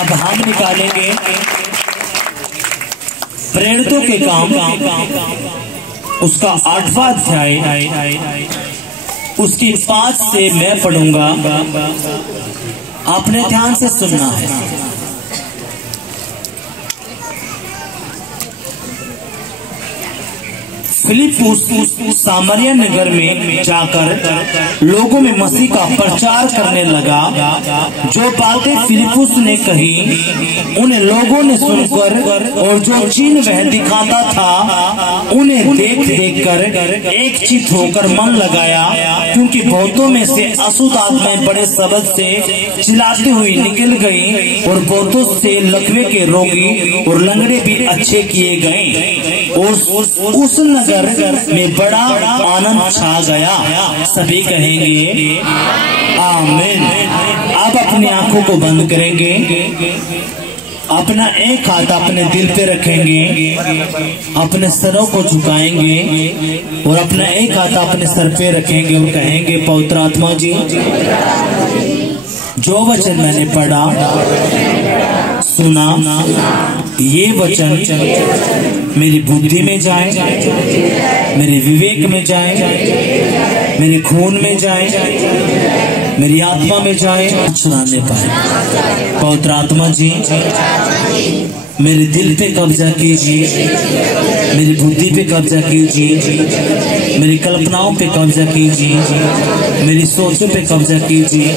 अब हम निकालेंगे प्रेरितों के काम उसका 8वां अध्याय, उसकी 5 से मैं पढ़ूंगा, आपने ध्यान से सुनना है। फिलिप्पुस सामरिया नगर में जाकर लोगों में मसीह का प्रचार करने लगा। जो बातें फिलिप्पुस ने कही उन्हें लोगों ने सुनकर और जो चिन्ह वह दिखाता था उन्हें देख देख कर एक चित होकर मन लगाया, क्योंकि बहुतों में से अशुद्ध आत्माएं बड़े शब्द से चिल्लाती हुई निकल गई और बहुतों से लकवे के रोगी और लंगड़े भी अच्छे किए गए और उस नगर में बड़ा आनंद छा गया। सभी कहेंगे आमीन। अब अपनी आंखों को बंद करेंगे, अपना एक हाथ अपने दिल पे रखेंगे, अपने सरों को झुकाएंगे और अपना एक हाथ अपने सर पे रखेंगे और कहेंगे पवित्र आत्मा जी, जो वचन मैंने पढ़ा सुना, ये वचन मेरी बुद्धि में जाए, मेरे विवेक में जाए, मेरे खून में जाए, मेरी आत्मा में जाए, सुनाने पाए। पवित्र आत्मा जी मेरे दिल पे कब्जा कीजिए, मेरी बुद्धि पे कब्जा कीजिए, मेरी कल्पनाओं पे कब्जा कीजिए, मेरी सोचों पे कब्जा कीजिए,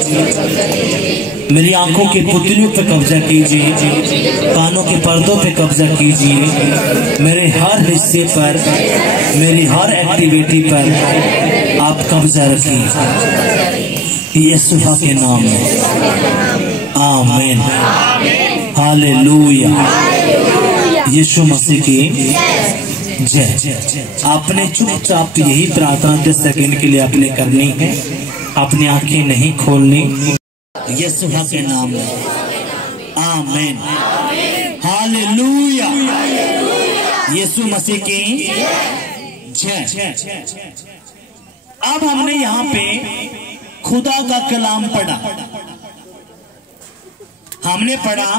मेरी आंखों की पुतलियों पे कब्जा कीजिए, कानों के पर्दों पे कब्जा कीजिए, मेरे हर हिस्से पर, मेरी हर एक्टिविटी पर आप कब्जा रखिए यीशु के नाम में। आमीन, हालेलुया। यीशु मसीह की जय। आपने चुपचाप यही प्रार्थना 10 सेकंड के लिए आपने करनी है, अपनी आंखें नहीं खोलनी। यीशु के नाम में आमीन, हालेलुया। यीशु मसीह की जय। अब हमने यहाँ पे खुदा का कलाम पढ़ा। हमने पढ़ा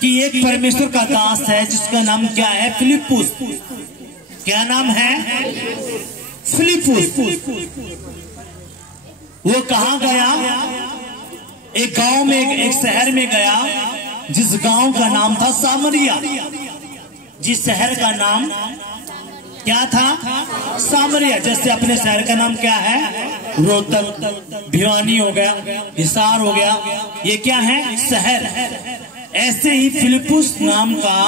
कि एक परमेश्वर का दास है जिसका नाम क्या है? फिलिप्पुस। क्या नाम है? फिलिप्पुस। वो कहाँ गया? एक गांव में, एक शहर में गया जिस गांव का नाम था सामरिया। जिस शहर का नाम क्या था? सामरिया। जैसे अपने शहर का नाम क्या है? रोहतक, भिवानी हो गया, हिसार हो गया, ये क्या है? शहर। ऐसे ही फिलिप्पुस नाम का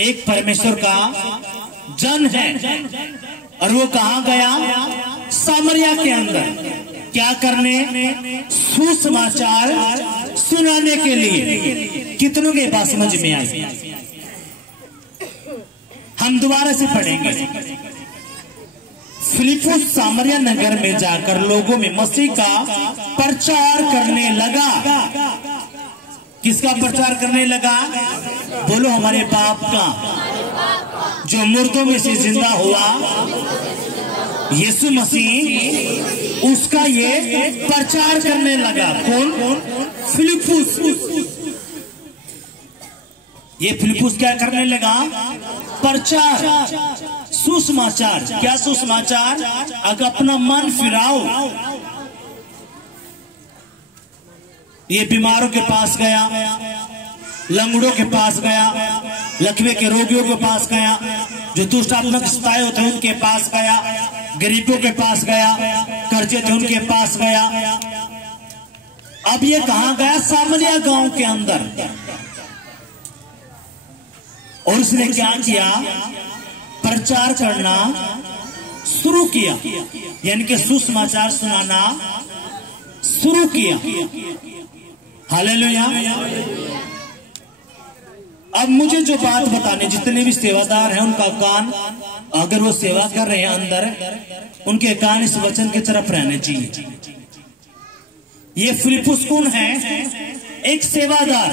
एक परमेश्वर का जन है और वो कहाँ गया? सामरिया के अंदर। क्या करने? सुसमाचार सुनाने के लिए। कितनों के पास समझ में आई? हम दोबारा से पढ़ेंगे। फिलिप्पुस सामरिया नगर में जाकर लोगों में मसीह का प्रचार करने लगा। किसका प्रचार करने लगा? बोलो, हमारे बाप का, जो मुर्दों में से जिंदा हुआ, यीशु मसीह, उसका ये प्रचार करने लगा। कौन? फिलिप्पुस। ये फिलिप्पुस क्या करने लगा? प्रचार, सुसमाचार। क्या सुसमाचार? अगर अपना मन फिराओ। ये बीमारों के पास गया, लंगड़ों के पास गया, लकवे के रोगियों के पास गया, जो दुष्ट आत्मा के सताए होते हैं उनके पास गया, गरीबों के पास गया, कर्जे थे उनके पास गया। अब ये कहां गया? सामरिया गांव के अंदर। और उसने क्या किया? प्रचार करना शुरू किया, यानी कि सुसमाचार सुनाना शुरू किया। हालेलुया। अब मुझे जो बात बताने, जितने भी सेवादार हैं उनका कान, अगर वो सेवा कर रहे हैं अंदर, उनके कान इस वचन की तरफ रहने चाहिए। ये फिलिप्पुस कौन है? एक सेवादार,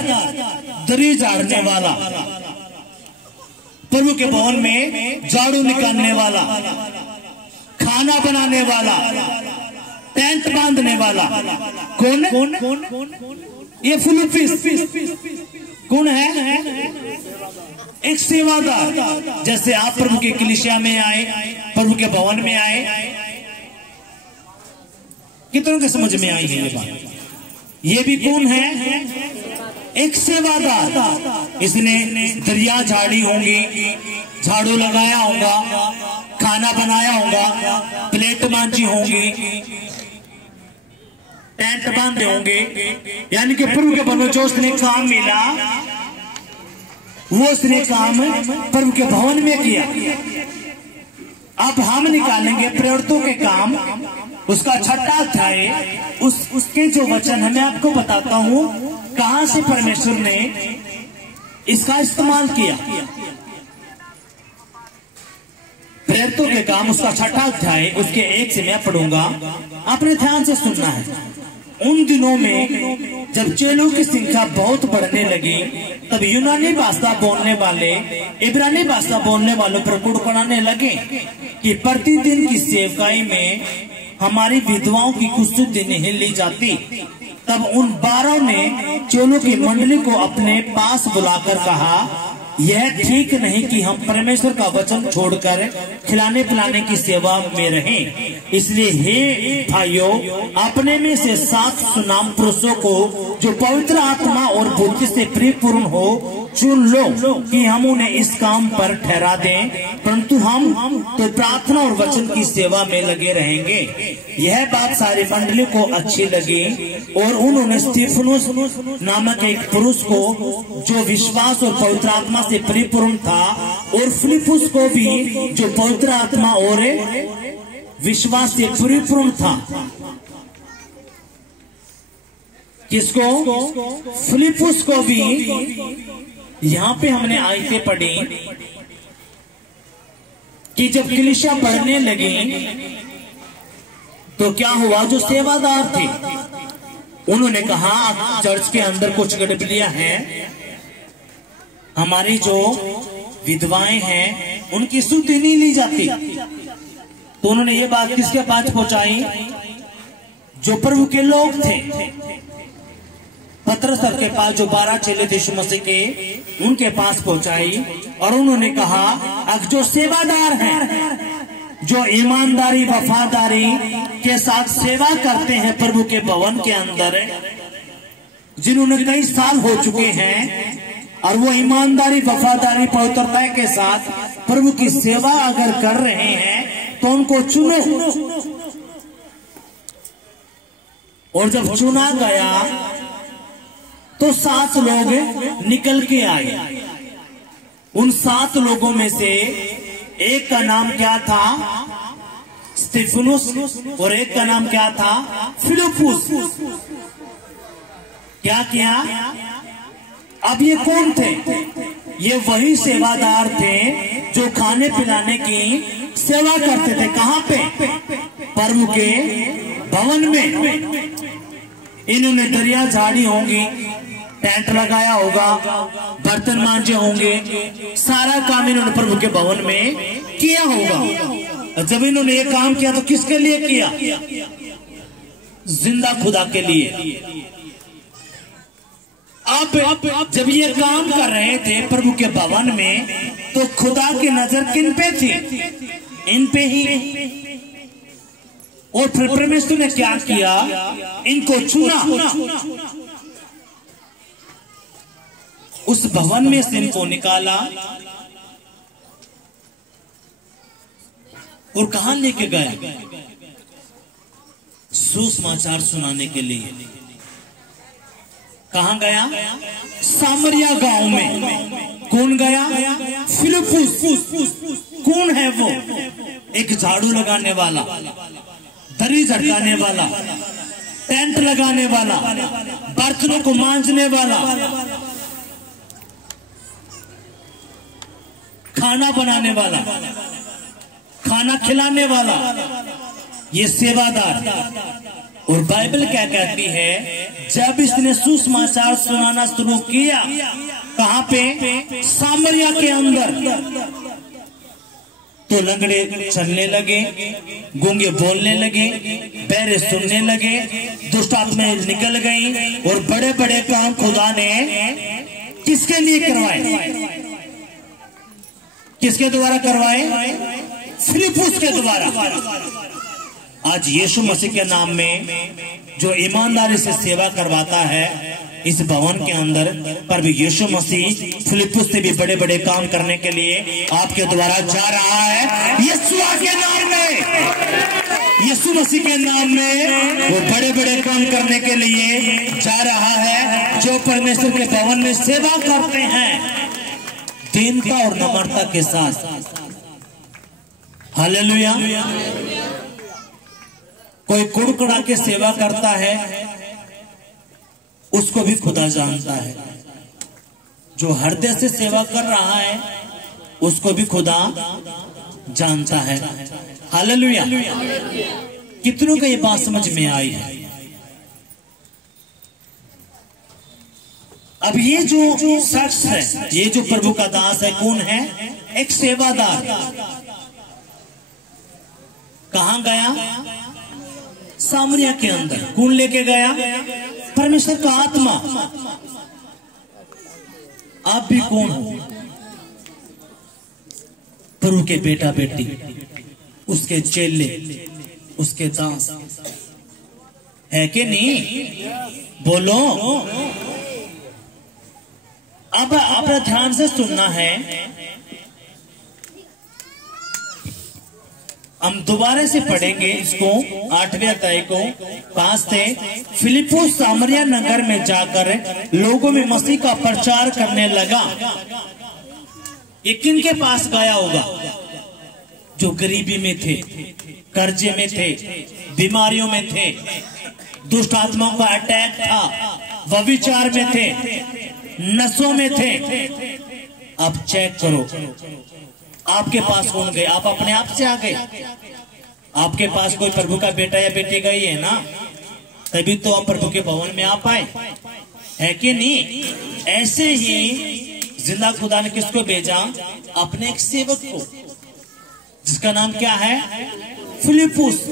दरी झाड़ने वाला, प्रभु के भवन में झाड़ू निकालने वाला, खाना बनाने वाला, टेंट बांधने वाला। कौन? ये फिलिप्पुस कौन है? एक सेवादार। जैसे आप प्रभु के कलीसिया में आए, प्रभु के भवन में आए, कितनों के समझ में आई है ये बात? ये भी कौन है? एक सेवादार। इसने दरिया झाड़ी होंगी, झाड़ू लगाया होगा, खाना बनाया होगा, प्लेट मांजी होंगी, टेंट बांधे होंगे। यानी कि प्रभु के भवन में जो उसने काम मिला वो उसने काम प्रभु के भवन में किया। अब हम निकालेंगे प्रवृत्तों के काम, उसका 6वां अध्याय, उसके जो वचन है मैं आपको बताता हूं कहां से परमेश्वर ने इसका इस्तेमाल किया। प्रेरितों के काम उसका 6वां अध्याय, उसके 1 से मैं पढ़ूंगा, आपने ध्यान से सुनना है। उन दिनों में जब चेलों की संख्या बहुत बढ़ने लगी, तब यूनानी भाषा बोलने वाले इब्रानी भाषा बोलने वालों पर कुड़कुड़ाने लगे कि प्रतिदिन की सेवकाई में हमारी विधवाओं की कुछ दिन नहीं ली जाती। तब उन 12 ने चेलों की मंडली को अपने पास बुलाकर कहा, यह ठीक नहीं कि हम परमेश्वर का वचन छोड़कर खिलाने पिलाने की सेवा में रहें। इसलिए हे भाइयों, अपने में से 7 सुनाम पुरुषों को जो पवित्र आत्मा और बुद्धि से परिपूर्ण हो चुन लो कि हम उन्हें इस काम पर ठहरा दें, परंतु हम तो प्रार्थना और वचन की सेवा में लगे रहेंगे। यह बात सारी मंडली को अच्छी लगी और उन्होंने स्तिफनुस नामक एक पुरुष को जो विश्वास और पवित्र आत्मा से परिपूर्ण था, और फिलिप्पुस को भी जो पवित्र आत्मा और विश्वास से परिपूर्ण था। किसको? फिलिप्पुस को भी। यहां पे हमने आयतें पढ़ी कि जब कलीसिया बढ़ने लगी तो क्या हुआ? जो सेवादार थे उन्होंने कहा, चर्च के अंदर कुछ गड़बड़ियां हैं, हमारी जो विधवाएं हैं उनकी शुद्धि नहीं ली जाती। तो उन्होंने ये बात किसके पास पहुंचाई? जो प्रभु के लोग थे, पतरस के पास, जो 12 चेले थे यीशु मसीह के, उनके पास पहुंचाई। और उन्होंने कहा, अब जो सेवादार हैं, जो ईमानदारी वफादारी के साथ सेवा करते हैं प्रभु के भवन के अंदर, जिन्होंने कई साल हो चुके हैं, और वो ईमानदारी वफादारी पवित्रता के साथ प्रभु की सेवा अगर कर रहे हैं तो उनको चुनो। और जब चुना गया तो 7 लोग निकल के आए। उन 7 लोगों में से एक का नाम क्या था? स्तिफनुस, और एक का नाम क्या था? फिलिप्पुस। क्या किया? अब ये कौन थे? ये वही सेवादार थे जो खाने पिलाने की सेवा करते थे। कहां पे? प्रभु के भवन में। इन्होंने दरिया झाड़ी होंगी, टेंट लगाया होगा, बर्तन मांजे होंगे, सारा काम इन्होंने प्रभु के भवन में किया होगा। जब इन्होंने ये काम किया तो किसके लिए किया? जिंदा खुदा के लिए। अब जब ये काम कर रहे थे प्रभु के भवन में, तो खुदा की नजर किन पे थी? इन पे ही। और फिर परमेश्वर ने क्या किया? इनको चुना, उस भवन में से इनको निकाला और कहां लेके गए? सुसमाचार सुनाने के लिए। कहां गया? सामरिया गांव में। कौन गया? फिलिप्पुस। कौन है वो? एक झाड़ू लगाने वाला, दरी झटकाने वाला, टेंट लगाने वाला, बर्तनों को मांजने वाला, खाना बनाने वाला, खाना खिलाने वाला, ये सेवादार। और बाइबल क्या कहती है? जब इसने सुसमाचार सुनाना शुरू किया, कहां पे? सामरिया के अंदर, तो लंगड़े चलने लगे, गूंगे बोलने लगे, बहरे सुनने लगे, दुष्ट आत्माएं निकल गई और बड़े बड़े काम खुदा ने किसके लिए करवाए? किसके द्वारा करवाए? फिलिप्पुस के द्वारा। आज यीशु मसीह के नाम में जो ईमानदारी से सेवा करवाता है इस भवन के अंदर, पर भी यीशु मसीह फिलिप्पुस से भी बड़े बड़े काम करने के लिए आपके द्वारा जा रहा है। यीशुआ के नाम में, यीशु मसीह के नाम में वो बड़े बड़े काम करने के लिए जा रहा है। जो परमेश्वर के भवन में सेवा करते हैं दीनता और नम्रता के साथ। हालेलुया। कोई कुड़कुड़ा के सेवा करता है उसको भी खुदा जानता है। जो हृदय से सेवा कर रहा है उसको भी खुदा जानता है। हालेलुया। कितनों को ये बात समझ में आई है? अब ये जो शख्स है, ये जो प्रभु का दास है, कौन है? एक सेवादार। कहां गया? सामरिया के अंदर। कौन लेके गया? परमेश्वर का आत्मा। आप भी कौन हो? प्रभु के बेटा बेटी, उसके चेले, उसके दास है कि नहीं? बोलो। अब आप ध्यान से सुनना है। हम दोबारा से पढ़ेंगे इसको 8वें अध्याय को। पास थे फिलिप्पुस सामरिया नगर में जाकर लोगों में मसीह का प्रचार करने लगा। ये किन के पास गया होगा? जो गरीबी में थे, कर्जे में थे, बीमारियों में थे, दुष्ट आत्माओं का अटैक था, व्यभिचार में थे, नशों में थे। अब चेक करो आपके पास कौन गए? आप अपने आप से आ गए? आपके पास कोई प्रभु का बेटा या बेटी गई है ना, तभी तो आप प्रभु के भवन में आ पाए, है कि नहीं? ऐसे ही जिंदा खुदा ने किसको भेजा? अपने एक सेवक को, जिसका नाम क्या है? फिलिप्पुस।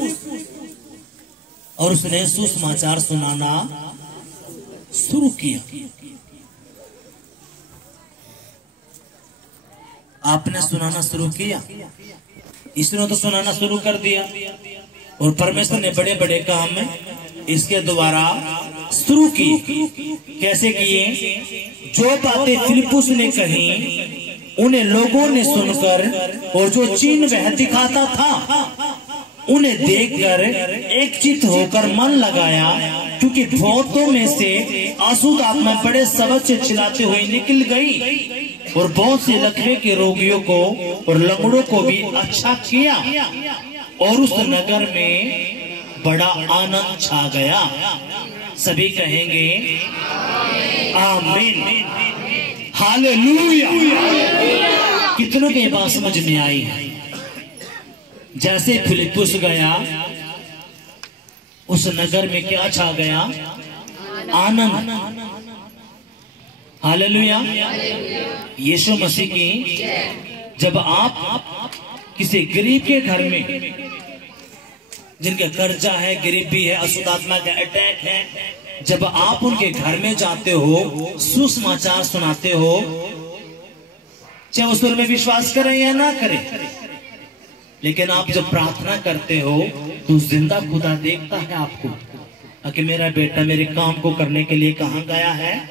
और उसने सुसमाचार सुनाना शुरू किया। आपने सुनाना शुरू किया, इसने तो सुनाना शुरू कर दिया और परमेश्वर ने बड़े बड़े काम इसके द्वारा शुरू किए। कैसे किए? जो बातें फिलिप्पुस ने कही उन्हें लोगों ने सुनकर और जो चिन्ह वह दिखाता था उन्हें देखकर एक चित्त होकर मन लगाया, क्योंकि बहुतों में से अशुद्ध आत्मा बड़े सबक से चिल्लाते हुए निकल गई और बहुत से लकवे के रोगियों को और लंगड़ों को भी अच्छा किया और उस नगर में बड़ा आनंद छा गया। सभी कहेंगे आमीन, हालेलुया। कितनों की बात समझ में आई है? जैसे फिलिप्पुस गया उस नगर में क्या छा गया? आनंद। हालेलुया। यीशु मसीह की जब आप किसी गरीब के घर में, जिनके कर्जा है, गरीबी है, अशुद्ध आत्मा का अटैक है, जब आप उनके घर में जाते हो, सुसमाचार सुनाते हो, चाहे उस में विश्वास करें या ना करें, लेकिन आप जब प्रार्थना करते हो तो जिंदा खुदा देखता है आपको कि मेरा बेटा मेरे काम को करने के लिए कहां गया है?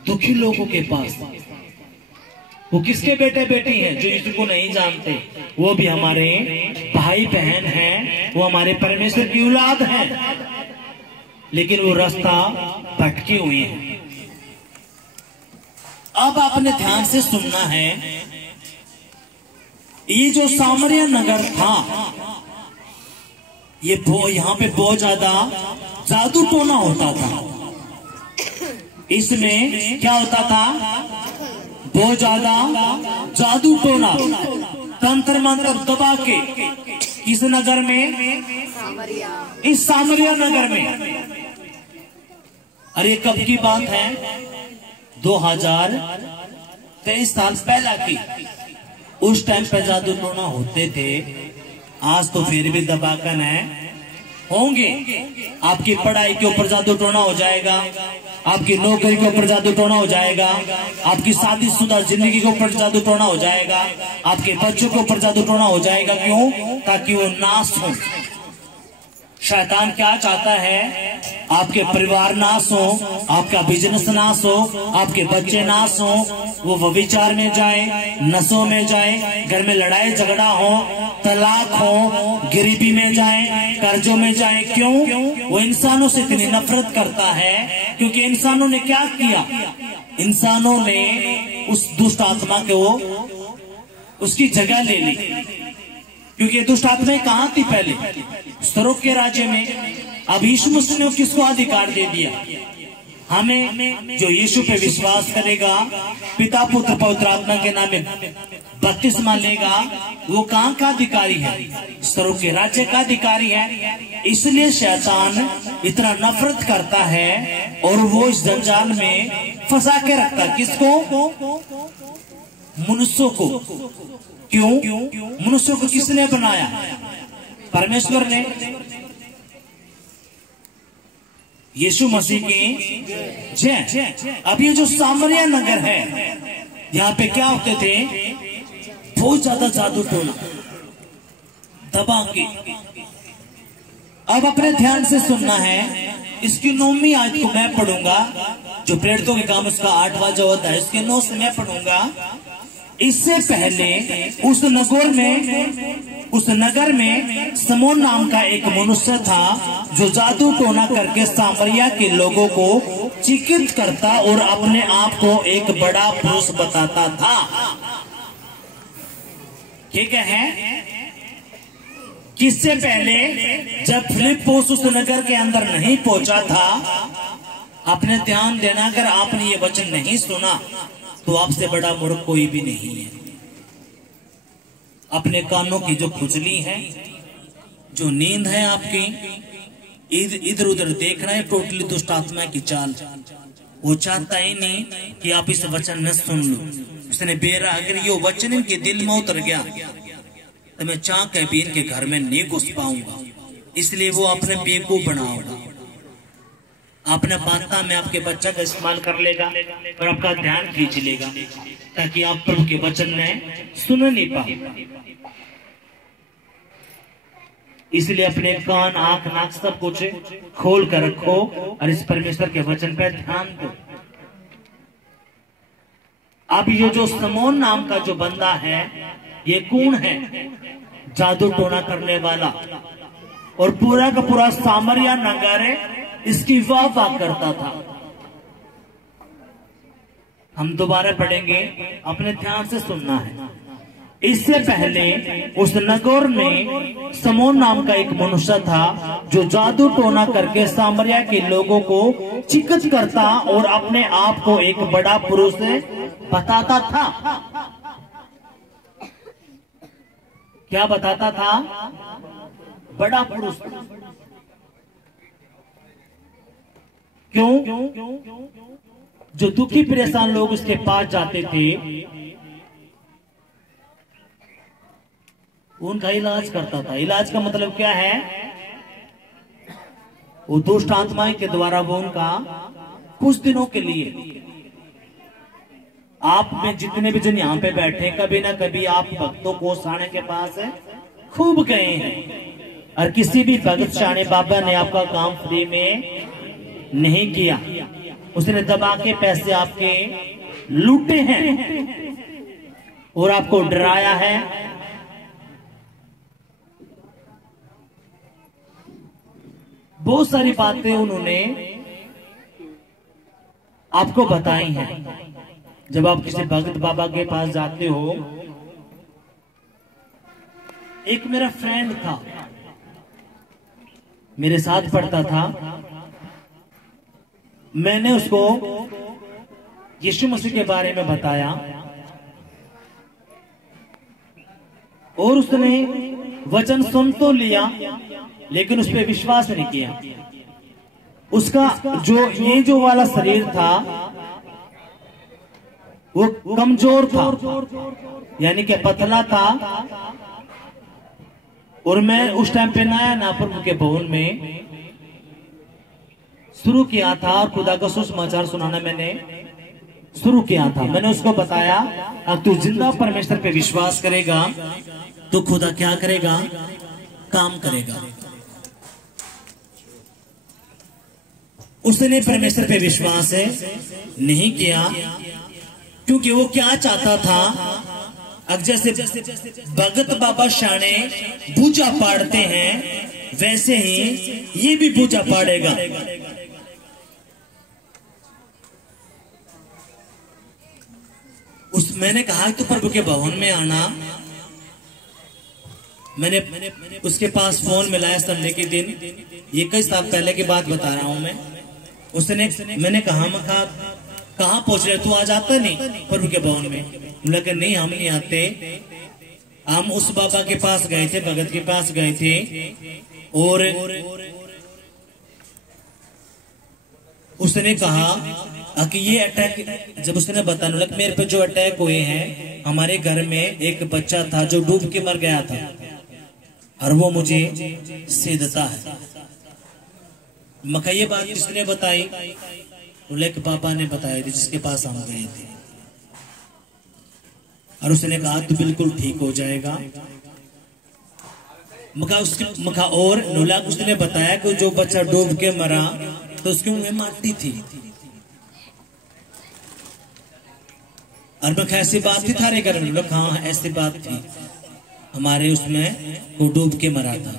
दुखी लोगों के पास। वो किसके बेटे बेटी हैं? जो इसको नहीं जानते, वो भी हमारे भाई बहन हैं, वो हमारे परमेश्वर की औलाद हैं, लेकिन वो रास्ता भटके हुए हैं। अब आपने ध्यान से सुनना है। ये जो सामरिया नगर था, ये यहाँ पे बहुत ज्यादा जादू टोना होता था। इसमें क्या होता था? बहुत ज्यादा जादू टोना, तंत्र मंत्र दबा के। इस नगर में, इस सामरिया नगर में, अरे कब की बात है? 2023 साल पहला की। उस टाइम पे जादू टोना होते थे, आज तो फिर भी दबाकन है, होंगे। आपकी पढ़ाई के ऊपर जादू टोना हो जाएगा, आपकी नौकरी के ऊपर जादू टोना हो जाएगा, आपकी शादीशुदा जिंदगी के ऊपर जादू टोना हो जाएगा, आपके बच्चों के ऊपर जादू टोना हो जाएगा। क्यों? ताकि वो नाश हो। शैतान क्या चाहता है? आपके परिवार नाश हो, आपका बिजनेस नाश हो, आपके बच्चे नाश हो, वो व्यभिचार में जाए, नशों में जाए, घर में लड़ाई झगड़ा हो, तलाक हो, गरीबी में जाए, कर्जों में जाए। क्यों? वो इंसानों से इतनी नफरत करता है क्योंकि इंसानों ने क्या किया? इंसानों ने उस दुष्ट आत्मा को उसकी जगह ले ली। क्योंकि दुष्ट आत्माएं कहां थी पहले? स्वर्ग के राज्य में। अब यीशु मसीह ने किसको अधिकार दे दिया? हमें। जो यीशु पे विश्वास करेगा, पिता पुत्र पवित्र आत्मा के नाम में बपतिस्मा लेगा, वो कहां का अधिकारी है? स्वर्ग के राज्य का अधिकारी है। इसलिए शैतान इतना नफरत करता है और वो इस जंजाल में फंसा के रखता है। किसको? मनुष्यों को। क्यों? मनुष्यों को किसने बनाया? परमेश्वर ने। यीशु मसीह की जय। अब ये जो सामरिया नगर है, यहाँ पे क्या होते थे? बहुत ज्यादा जादू टोना, दबा के। अब अपने ध्यान से सुनना है। इसकी 9वीं आयत को मैं पढ़ूंगा, जो प्रेरितों के काम उसका 8वां जो होता है, इसके 9 से मैं पढ़ूंगा। इससे पहले उस नगर में समोन नाम का एक मनुष्य था, जो जादू टोना करके सामरिया के लोगों को चिकित करता और अपने आप को एक बड़ा पुरुष बताता था। ठीक है? किससे पहले? जब फिलिप्पुस उस नगर के अंदर नहीं पहुंचा था। आपने ध्यान देना, अगर आपने ये वचन नहीं सुना तो आपसे बड़ा मूर्ख कोई भी नहीं है। अपने कानों की जो खुजली है, जो नींद है आपकी, इधर उधर देखना है, टोटली दुष्ट आत्मा की चाल। वो चाहता ही नहीं कि आप इस वचन में सुन लो। उसने बेरा, अगर ये वचन इनके दिल में उतर गया तो मैं चाह के भी इनके घर में नहीं घुस पाऊंगा। इसलिए वो अपने बेवकूफ बनाओगा, अपने बाता में आपके बच्चा का इस्तेमाल कर लेगा और आपका ध्यान खींच लेगा, ताकि आप प्रभु के वचन में सुन नहीं पाए। इसलिए अपने कान, आंख, नाक सब कुछ खोल कर रखो और इस परमेश्वर के वचन पर ध्यान दो। अब ये जो समोन नाम का जो बंदा है, ये कौन है? जादू टोना करने वाला, और पूरा का पूरा सामरिया नगर इसकी वाह करता था। हम दोबारा पढ़ेंगे, अपने ध्यान से सुनना है। इससे पहले उस नगर में समोन नाम का एक मनुष्य था, जो जादू टोना करके सामरिया के लोगों को चिकित करता और अपने आप को एक बड़ा पुरुष बताता था। क्या बताता था? बड़ा पुरुष। क्यों? जो दुखी परेशान लोग उसके पास जाते थे, उनका इलाज करता था। इलाज का मतलब क्या है? वो दुष्ट आत्माएं के द्वारा वो उनका कुछ दिनों के लिए, आप में जितने भी जन यहाँ पे बैठे, कभी ना कभी आप भक्तों को साने के पास खूब गए हैं, और किसी भी भगत शाने बाबा ने आपका काम फ्री में नहीं किया। उसने दबा के पैसे आपके लूटे हैं और आपको डराया है। बहुत सारी बातें उन्होंने आपको बताई हैं। जब आप किसी भगत बाबा के पास जाते हो, एक मेरा फ्रेंड था, मेरे साथ पढ़ता था, मैंने उसको यीशु मसीह के बारे में बताया और उसने वचन सुन तो लिया, लेकिन उस पर विश्वास नहीं किया। उसका जो ये जो वाला शरीर था, वो कमजोर था, यानी कि पतला था। और मैं उस टाइम पे नया ना प्रभु के भवन में शुरू किया था और खुदा का सुसमाचार सुनाना मैंने शुरू किया था। मैंने उसको बताया अब तू जिंदा परमेश्वर पे विश्वास करेगा तो खुदा क्या करेगा, काम करेगा। उसने परमेश्वर पे विश्वास नहीं किया, क्योंकि वो क्या चाहता था, अब जैसे भगत बाबा शाने पूजा पाड़ते हैं वैसे ही ये भी पूजा पाड़ेगा। मैंने कहा तो प्रभु के भवन में आना। मैंने उसके पास फोन मिलाया संडे के दिन, ये कई साल पहले की बात बता रहा हूं मैं। उसने मैंने कहा कहाँ पहुंच रहे, तू आ जाता नहीं प्रभु के भवन में? लेकिन नहीं, हम नहीं आते। हम उस बाबा के पास गए थे, भगत के पास गए थे, और उसने कहा कि ये अटैक, जब उसने बताने लगा मेरे पे जो अटैक हुए हैं, हमारे घर में एक बच्चा था जो डूब के मर गया था और वो मुझे सीधता है। मका ये बात किसने बताई? उल्लेख बाबा ने बताई थी, जिसके पास हम गए थे। और उसने कहा तू बिल्कुल ठीक हो जाएगा। मका और नोलाक उसने बताया कि जो बच्चा डूब के मरा तो उसकी मुंह में माटी थी। और मैं ऐसी बात थी थारे घर में? हाँ ऐसी बात थी, हमारे उसमें वो डूब के मरा था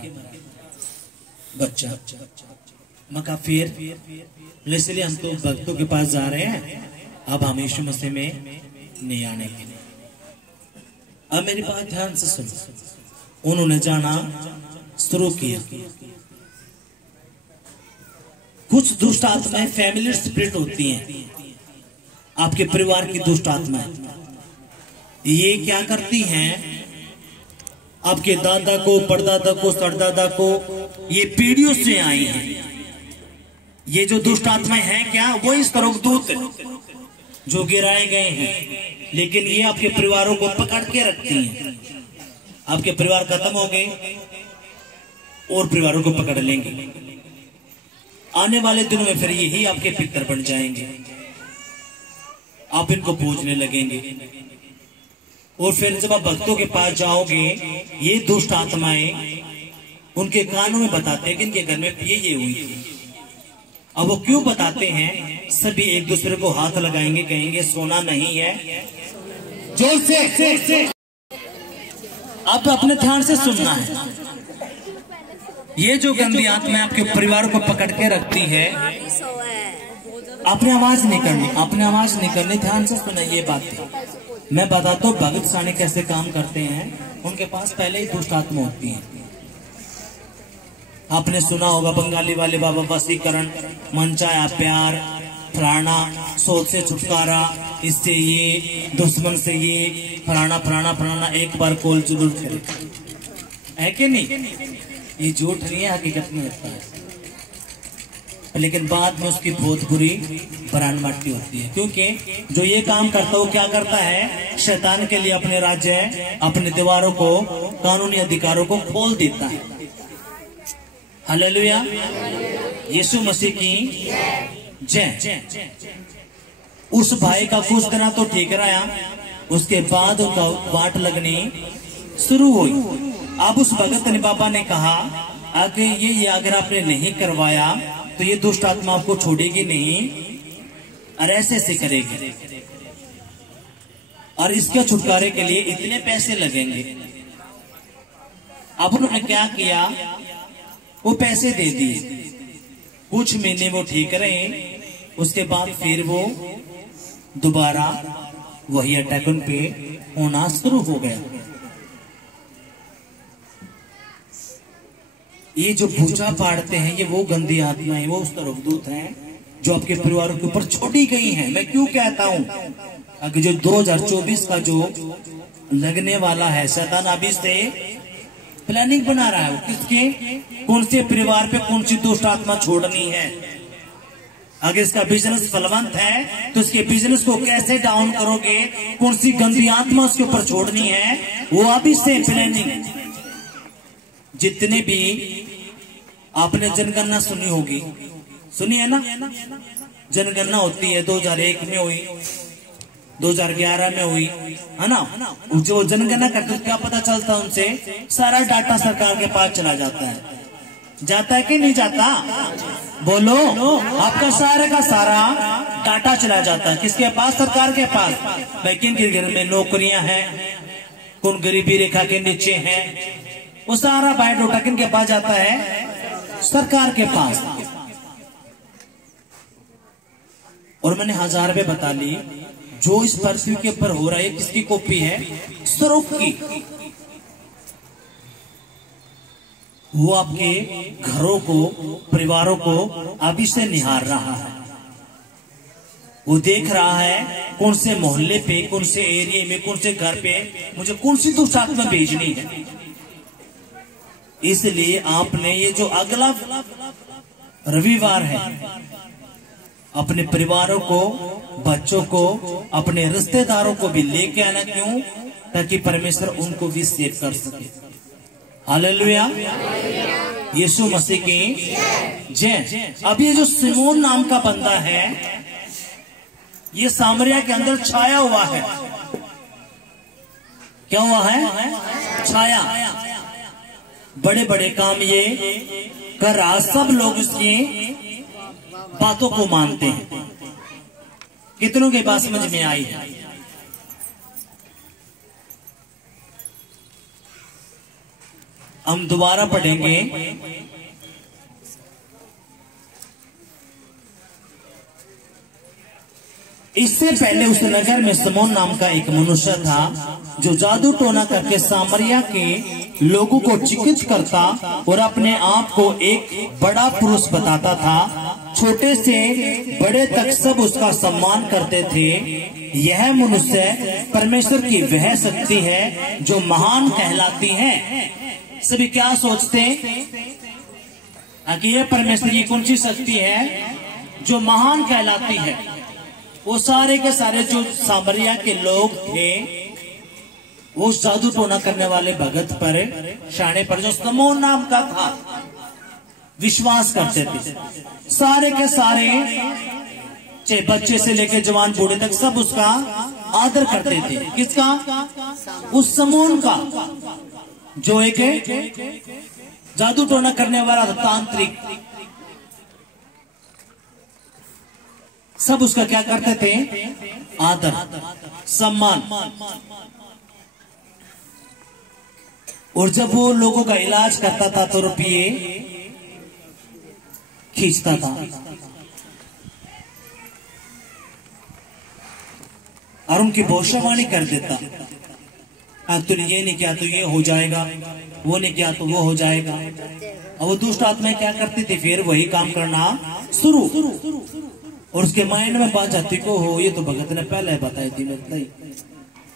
बच्चा। मका फिर इसलिए हम तो भक्तों के पास जा रहे हैं, अब हम यीशु मसीह में नहीं आने के लिए। अब मेरी बात ध्यान से सुनो। उन्होंने जाना शुरू किया। कुछ दुष्ट आत्माएं फैमिली स्पिरिट होती हैं, आपके परिवार की दुष्ट आत्माएं। ये क्या करती हैं, आपके दादा को, परदादा को, सरदादा को, ये पीढ़ियों से आई हैं। ये जो दुष्ट आत्माएं हैं क्या, वो इस स्वर्गदूत जो गिराए गए हैं, लेकिन ये आपके परिवारों को पकड़ के रखती हैं। आपके परिवार खत्म हो गए और परिवारों को पकड़ लेंगे। आने वाले दिनों में फिर यही आपके पितर बन जाएंगे, आप इनको पूजने लगेंगे। और फिर जब आप भक्तों के पास जाओगे, ये दुष्ट आत्माएं उनके कानों में बताते हैं कि इनके घर में ये हुई थी। अब वो क्यों बताते हैं? सभी एक दूसरे को हाथ लगाएंगे, कहेंगे सोना नहीं है। जोर से आप अपने ध्यान से सुनना है। ये जो गंदी आत्मा आपके परिवार को पकड़ के रखती है, आपने आवाज नहीं करनी, आपने आवाज नहीं करनी, ध्यान से सुना ये बात। मैं बताता हूँ भगत साने कैसे काम करते हैं। उनके पास पहले ही दुष्ट आत्मा होती है। आपने सुना होगा बंगाली वाले बाबा वसीकरण, मनचाया प्यार, फलाना, सोच से छुटकारा, इससे ये, दुश्मन से ये, फलाना फलाना फलाना, एक बार कॉल जरूर करे, है कि नहीं? ये झूठ नहीं है, हकीकत में होता है। लेकिन बाद में उसकी बहुत बुरी बरानबाटी होती है, क्योंकि जो ये काम करता है वो क्या करता है, शैतान के लिए अपने राज्य, अपने दीवारों को, कानूनी अधिकारों को खोल देता है। हालेलुया, यीशु मसीह की जय। उस भाई का कुछ दिन तो ठीक रहा, उसके बाद उनका वाट लगनी शुरू हुई। अब उस भगत ने बाबा ने कहा अगर ये अगर आपने नहीं करवाया तो ये दुष्ट आत्मा आपको छोड़ेगी नहीं और ऐसे ऐसे करेगी, और इसके छुटकारे के लिए इतने पैसे लगेंगे। अब उन्होंने क्या किया, वो पैसे दे दिए। कुछ महीने वो ठीक रहे, उसके बाद फिर वो दोबारा वही अटैक उन पे होना शुरू हो गया। ये जो पूजा पाड़ते हैं, ये वो गंदी आत्माएं, वो उस तरफदूत हैं जो आपके परिवारों के ऊपर छोड़ी गई हैं। मैं क्यों कहता हूं, अगर जो 2024 का जो लगने वाला है, शैतान अभी से प्लानिंग बना रहा है, किसके, कौन से परिवार पे कौन सी दुष्ट आत्मा छोड़नी है। अगर इसका बिजनेस फलवंत है तो इसके बिजनेस को कैसे डाउन करोगे, कौन सी गंदी आत्मा उसके ऊपर छोड़नी है, वो अभी से प्लानिंग। जितने भी आपने जनगणना सुनी होगी, सुनी है ना, जनगणना होती है 2001 में हुई, 2011 में हुई, है ना। जो जनगणना करते क्या पता चलता उनसे, सारा डाटा सरकार के पास चला जाता है। जाता है कि नहीं जाता, बोलो। आपका सारे का सारा डाटा चला जाता है किसके पास, सरकार के पास। भाई किन के घर में नौकरियां हैं, कौन गरीबी रेखा के नीचे है, वो सारा बायोडाटा किन के पास जाता है, सरकार के पास। और मैंने 1000 रुपए बता ली, जो इस पृथ्वी के ऊपर हो रहा है किसकी कॉपी है, स्वरूप की। वो आपके घरों को, परिवारों को अभी से निहार रहा है। वो देख रहा है कौन से मोहल्ले पे, कौन से एरिया में, कौन से घर पे मुझे कौन सी दुष्ट आत्मा भेजनी है। इसलिए आपने ये जो अगला रविवार है, अपने परिवारों को, बच्चों को, अपने रिश्तेदारों को भी लेके आना। क्यों, ताकि परमेश्वर उनको भी सेव कर सके। हालेलुया, यीशु मसीह की जय। अब ये जो सिमोन नाम का बंदा है, ये सामरिया के अंदर छाया हुआ है। क्या हुआ है, छाया। बड़े बड़े काम ये कर रहा, सब लोग उसकी बातों को मानते हैं। कितनों के बात समझ में आई है। हम दोबारा पढ़ेंगे। इससे पहले उस नगर में सिमोन नाम का एक मनुष्य था, जो जादू टोना करके सामरिया के लोगों को चिकित्सा करता और अपने आप को एक बड़ा पुरुष बताता था। छोटे से बड़े तक सब उसका सम्मान करते थे। यह मनुष्य परमेश्वर की वह शक्ति है जो महान कहलाती है। सभी क्या सोचते हैं कि यह परमेश्वर की कौन सी शक्ति है जो महान कहलाती है। वो सारे के सारे जो सामरिया के लोग थे, वो जादू टोना करने वाले भगत पर, शाणे पर, जो सिमोन नाम का था, विश्वास करते थे। सारे के सारे, चाहे बच्चे से लेकर जवान बूढ़े तक, सब उसका आदर करते थे। किसका, उस सिमोन का, जो एक जादू टोना करने वाला था, तांत्रिक। सब उसका क्या करते थे, आदर, सम्मान। और जब वो लोगों का इलाज करता था तो रुपये खींचता था और उनकी भविष्यवाणी कर देता। तूने ये नहीं किया तो ये हो जाएगा, वो नहीं किया तो वो हो जाएगा। और वो दुष्ट आत्माएं क्या करती थी, फिर वही काम करना शुरू। और उसके माइंड में बात जाती को हो, ये तो भगत ने पहले बताई थी,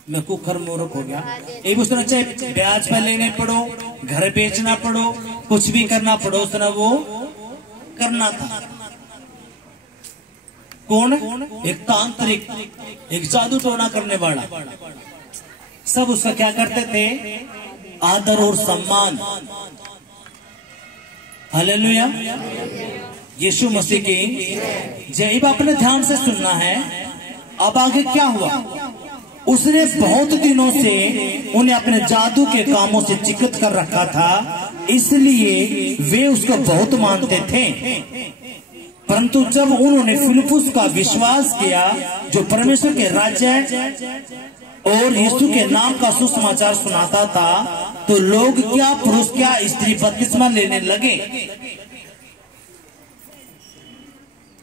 मैं कुखर मूर्ख हो गया। एक उसने चाहे ब्याज पे लेने पड़ो, घर बेचना पड़ो, कुछ भी करना पड़ो, उसने वो करना था। कौन, एक तांत्रिक, एक जादू टोना करने वाला। सब उसका क्या करते थे, आदर और सम्मान। हालेलुया, यीशु मसीह की जय। आपने ध्यान से सुनना है। अब आगे क्या हुआ, उसने बहुत दिनों से उन्हें अपने जादू के कामों से चिकित कर रखा था, इसलिए वे उसको बहुत मानते थे। परंतु जब उन्होंने फिलिप्पुस का विश्वास किया, जो परमेश्वर के राज्य और यीशु के नाम का सुसमाचार सुनाता था, तो लोग क्या पुरुष क्या स्त्री बपतिस्मा लेने लगे।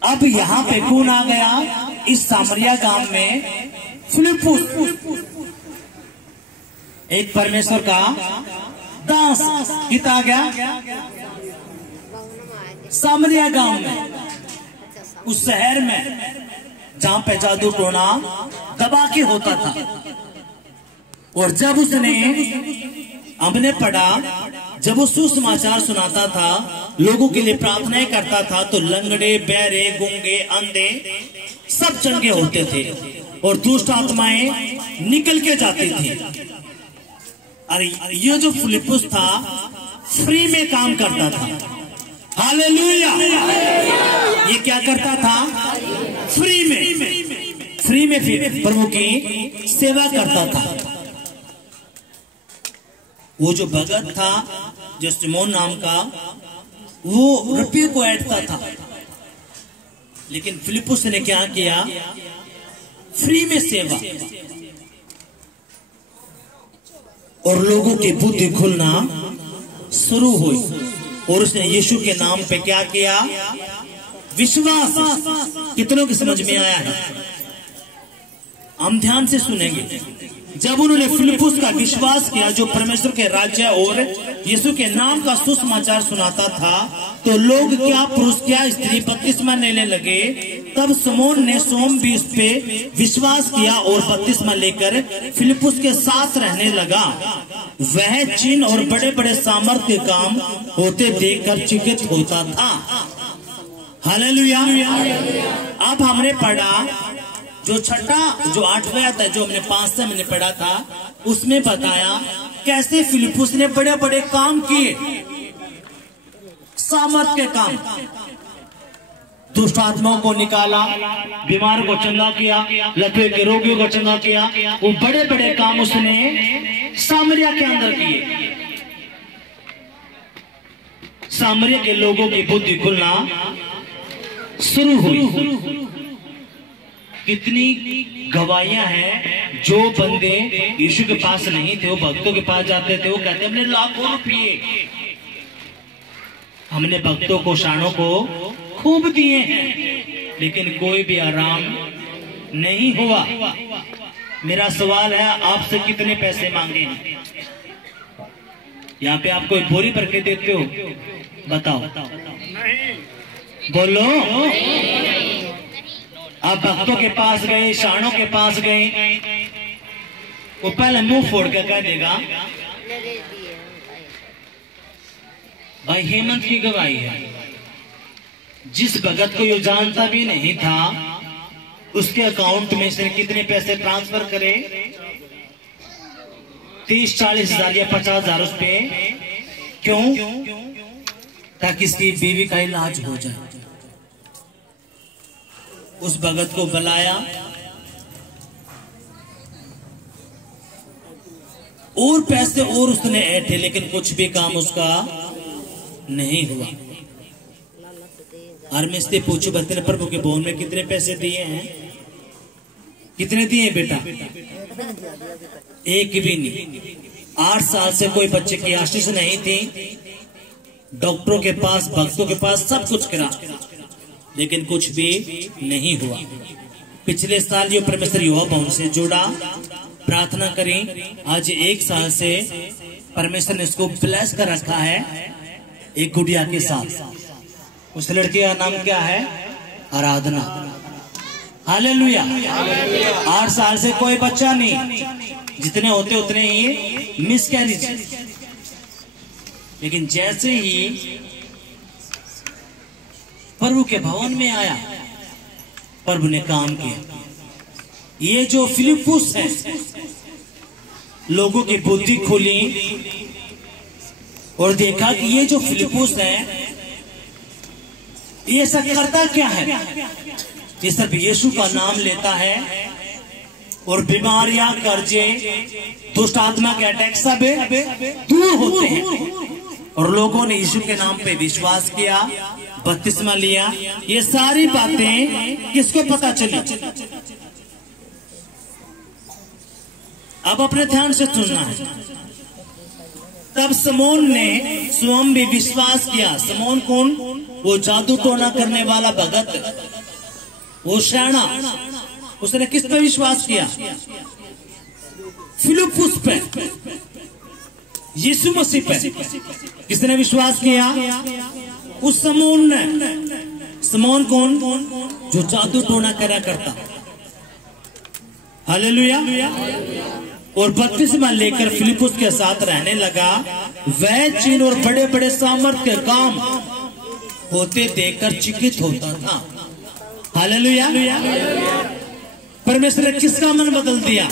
अब यहाँ पे कौन आ गया, इस सामरिया गांव में फिलिप्पुस, एक परमेश्वर का दास। कितना आ गया, सामरिया गांव में, उस शहर में जहां पे जादू टोना दबा के होता था। और जब उसने, हमने पढ़ा जब वो सुसमाचार सुनाता था, लोगों के लिए प्रार्थनाएं करता था, तो लंगड़े, बहरे, गूंगे, अंधे सब चंगे होते थे और दुष्ट आत्माएं निकल के जाती थी। अरे ये जो फिलिप्पुस था फ्री में काम करता था। हालेलुया। ये क्या करता था? फ्री में फिर प्रभु की सेवा करता था। वो जो भगत था, जो सिमोन नाम का, वो रुपये को ऐंठता था, लेकिन फिलिप्पुस ने क्या किया? फ्री में सेवा, और लोगों की बुद्धि खुलना शुरू हुई और उसने यीशु के नाम पे क्या किया? विश्वास। कितनों की समझ में आया है? हम ध्यान से सुनेंगे। जब उन्होंने फिलिप्पुस का विश्वास किया, जो परमेश्वर के राज्य और यीशु के नाम का सुसमाचार सुनाता था, तो लोग क्या, पुरुष क्या, स्त्री बपतिस्मा लेने लगे। तब समौन ने स्वयं भी उस पे विश्वास किया और बपतिस्मा लेकर फिलिप्पुस के साथ रहने लगा। वह चिन्ह और बड़े बड़े सामर्थ्य काम होते देखकर चकित होता था। हालेलुया। अब हमने पढ़ा जो छठा, जो 8वां था, जो हमने 5 महीने पढ़ा था, उसमें बताया कैसे फिलिप्पुस ने बड़े बड़े काम किए, सामर्थ के काम। दुष्ट आत्माओं को निकाला, बीमार को चंगा किया, लकवे के रोगियों को चंगा किया। वो बड़े बड़े काम उसने सामरिया के अंदर किए। सामरिया के लोगों की बुद्धि खुलना शुरू हुई। कितनी गवाहियां हैं, जो बंदे यीशु के पास नहीं थे, वो भक्तों के पास जाते थे, वो कहते हमने लाखों रुपये, हमने भक्तों को, शानों को खूब दिए हैं, लेकिन कोई भी आराम नहीं हुआ। मेरा सवाल है, आपसे कितने पैसे मांगे हैं? यहाँ पे आप कोई बोरी भर के देते हो? बताओ, बोलो। आप भक्तों के पास गए, शानों के पास गए, वो पहले मुंह फोड़ के कह देगा, भाई हेमंत की गवाही है। जिस भगत को ये जानता भी नहीं था, उसके अकाउंट में से कितने पैसे ट्रांसफर करे? 30-40 हजार या 50 हजार उस पे। क्यों? ताकि इसकी बीवी का इलाज हो जाए। उस भगत को बुलाया और पैसे और उसने ऐंठे, लेकिन कुछ भी काम उसका नहीं हुआ। और मैं इससे पूछू, बच्चे ने प्रभु के भवन में कितने पैसे दिए हैं? कितने दिए बेटा? एक भी नहीं। 8 साल से कोई बच्चे की आशीष नहीं थी। डॉक्टरों के पास, भक्तों के पास सब कुछ करा, लेकिन कुछ भी नहीं हुआ। पिछले साल जो परमेश्वर युवा भवन से जुड़ा, प्रार्थना करें, आज 1 साल से परमेश्वर ने इसको ब्लेस कर रखा है एक गुड़िया के साथ। उस लड़के का नाम क्या है? आराधना। हालेलुया। 8 साल से कोई बच्चा नहीं, जितने होते उतने ही मिसकैरेज। लेकिन जैसे ही प्रभु के भवन में आया, प्रभु ने काम किया। ये जो फिलिप्पुस है, लोगों की बुद्धि खुली और देखा कि ये जो फिलिप्पुस है, ये सब करता क्या है? ये सब यीशु का नाम लेता है और बीमारियां, कर्जे, दुष्ट आत्मा के अटैक सब दूर होते हैं। और लोगों ने यीशु के नाम पे विश्वास किया, बपतिस्मा लिया। ये सारी बातें किसको पता चली? अब अपने ध्यान से सुनना है। तब समौन ने स्वयं भी विश्वास किया। समौन कौन? वो जादू टोना करने वाला भगत, वो शाना। उसने किस पे विश्वास किया? फिलिप्पुस पे, यीशु मसीह पे। किसने विश्वास किया? उस समौन ने। समौन कौन? जो जादू टोना करा करता। हालेलुया। और बपतिस्मा लेकर फिलिपुस के साथ रहने लगा। वह चिन्ह और बड़े बड़े सामर्थ के काम होते देखकर चकित होता था। हालेलुया। परमेश्वर ने किसका मन बदल दिया?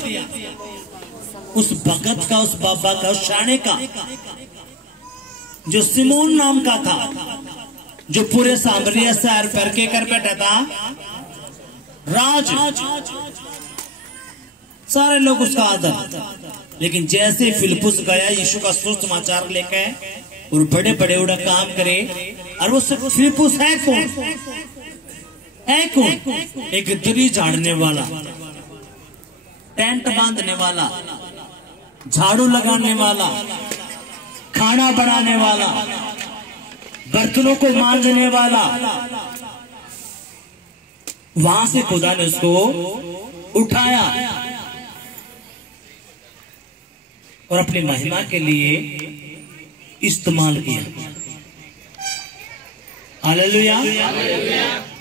उस भगत का, उस बाबा का, उस शाणे का, जो सिमोन नाम का था, जो पूरे सामरिया शहर पर के कर बैठा था राज। सारे लोग उसका आदर। लेकिन जैसे फिलिपुस गया यीशु का सुसमाचार लेकर और बड़े बड़े उड़ा काम करे, और वो फिलिपुस है कौन? है कौन? एक दरी झाड़ने वाला, टेंट बांधने वाला, झाड़ू लगाने वाला, खाना बनाने वाला, बर्तनों को मांजने वाला। वहां से खुदा ने उसको उठाया और अपनी महिमा के लिए इस्तेमाल किया। हालेलुया।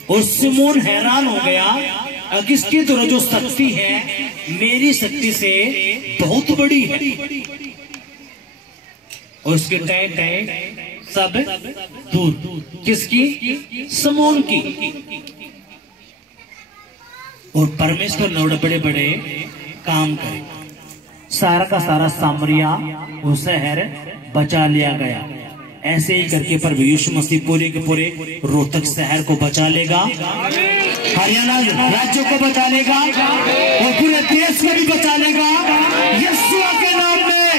और सिमोन हैरान हो गया, किसकी तरह जो शक्ति है मेरी शक्ति से बहुत बड़ी है। और उसके टैग सब दूर। किसकी? सिमोन की। और परमेश्वर ने बड़े बड़े काम करे। सारा का सारा सामरिया वो शहर बचा लिया गया। ऐसे ही करके प्रभु यीशु मसीह पूरे के पूरे रोहतक शहर को बचा लेगा, हरियाणा राज्य को बचा लेगा और पूरे देश को भी बचा लेगा यीशु के नाम में।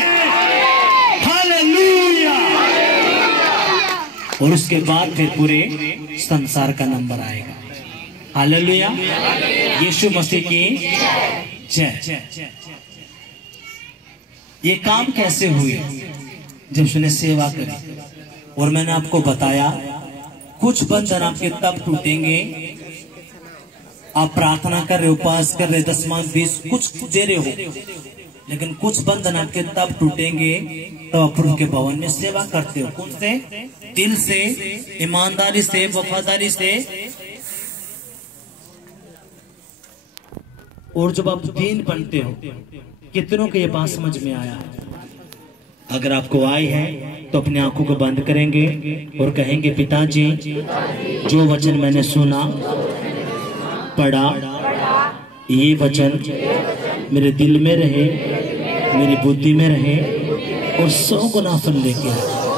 हालेलुया। और उसके बाद फिर पूरे संसार का नंबर आएगा। हालेलुया। यीशु मसीह की जय। ये काम कैसे हुए? जब उसने सेवा करी। और मैंने आपको बताया कुछ बंधन आपके तब टूटेंगे, आप प्रार्थना कर रहे, उपवास कर रहे, 10 माह 20 कुछ दे रहे हो, लेकिन कुछ बंधन आपके तब टूटेंगे तो आप प्रभु के भवन में सेवा करते हो। कौन से? दिल से, ईमानदारी से, वफादारी से। और जब आप दीन बनते हो, कितनों को ये बात समझ में आया? अगर आपको आई है तो अपनी आंखों को बंद करेंगे और कहेंगे, पिताजी जो वचन मैंने सुना, पढ़ा, ये वचन मेरे दिल में रहे, मेरी बुद्धि में रहे और 100 गुना फल लेके आए।